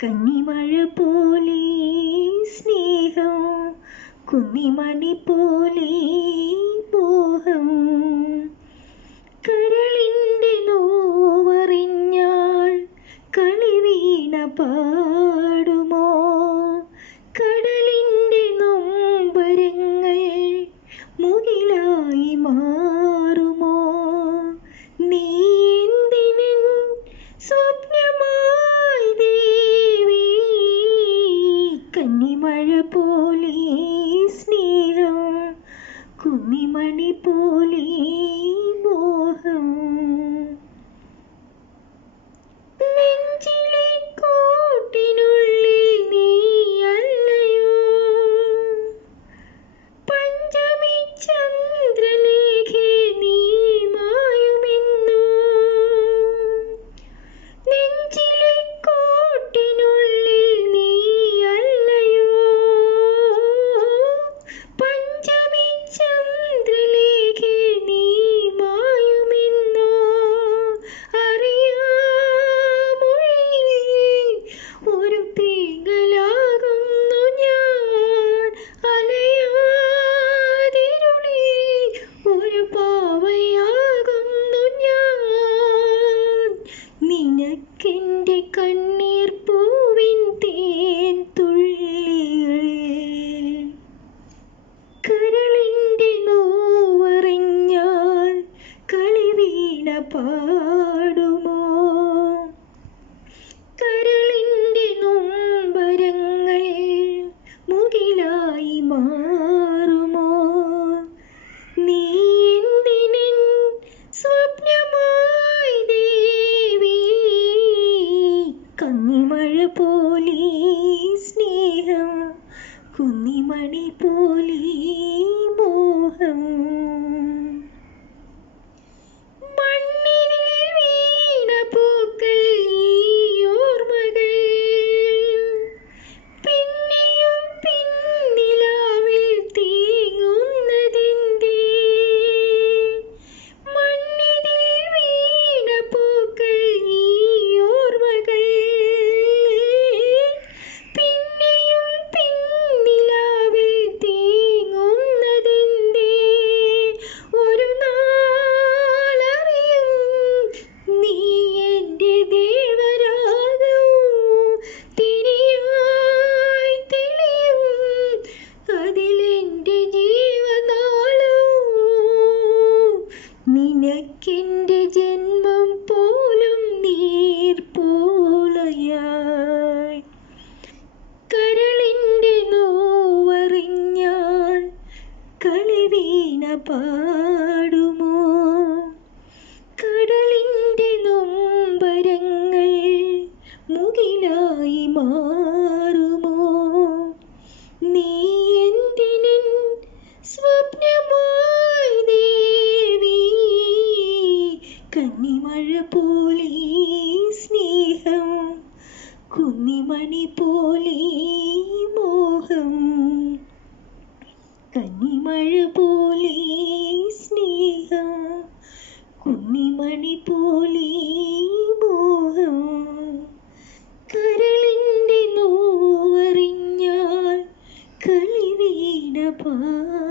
കന്നിമഴ പോലെ സ്നേഹം, കുന്നിമണി പോലെ മോഹം. കരളിൻ്റെ നോവറിഞ്ഞാൽ കളിവീണ പാടുമോ? കടലിൻ്റെ നൊമ്പരങ്ങൾ മുകിലായി മാറുമോ? നീ എന്തിനൻ സ്വപ്നമായി ദേവി, കന്നിമഴ പോലെ സ്നേഹം, കുന്നിമണി പോലെ മോഹം. നെഞ്ചിലെ കൂട്ടിനുള്ളിൽ നീയല്ലയോ പഞ്ചമി ചന്ദ്രലേഖേ, നീ മായുമെന്നോ? നെഞ്ചിലെ കൂട്ടിനുള്ളിൽ നീയല്ലയോ പഞ്ചമി ചന്ദ്രലേഖേ, നീ മായുമെന്നോ? അറിയാമൊഴിയിൽ ഒരു തേങ്ങലാകുന്നു ഞാൻ, അലയാതിരുളിൽ ഒരു പാവയാകുന്നു ഞാൻ. നിനക്കെൻ്റെ കണ്ണീർ പൂവിൻ തേൻ തുള്ളികൾ, കരളിൻ്റെ നോവറിഞ്ഞാൽ കളിവീണ പാടുമോ? കരളിൻ്റെ നൊമ്പരങ്ങൾ മുകിലായി മാറുമോ? നീ എന്തിനൻ സ്വപ്നമായി ദേവി, കന്നിമഴ പോലെ സ്നേഹം, കുന്നിമണി പോലെ മോഹം. മണ്ണിൽ വീണ പൂക്കൾ ഈ ഓർമ്മകൾ, പിന്നെയും പിന്നിലാവിൽ തേങ്ങുന്നതെന്തേ? മണ്ണിൽ വീണ പൂക്കൾ ഈ ഓർമ്മകൾ, പിന്നെയും പിന്നിലാവിൽ തേങ്ങുന്നതെന്തേ? ഒരു നാളറിയും നീ എൻ്റെ ദേവരാഗവും, തിരിയായി തെളിയും അതിലെൻ്റെ ജീവനാളവും. നിനക്കെൻ്റെ ജന്മം പോലും നീർപ്പോലയായി, കരളിൻ്റെ നോവറിഞ്ഞാൽ കളിവീണ പാടുമോ? കടലിൻ്റെ നൊമ്പരങ്ങൾ മുകിലായി മാറുമോ? നീ എന്തിനൻ സ്വപ്നമായി ദേവി, കന്നിമഴ പോലെ സ്നേഹം, കുന്നിമണി പോലെ മോഹം. കന്നിമഴ പോലെ സ്നേഹം, കുന്നിമണി പോലെ മോഹം. കരളിൻ്റെ നോവറിഞ്ഞാൽ കളിവീണ പാടുമോ?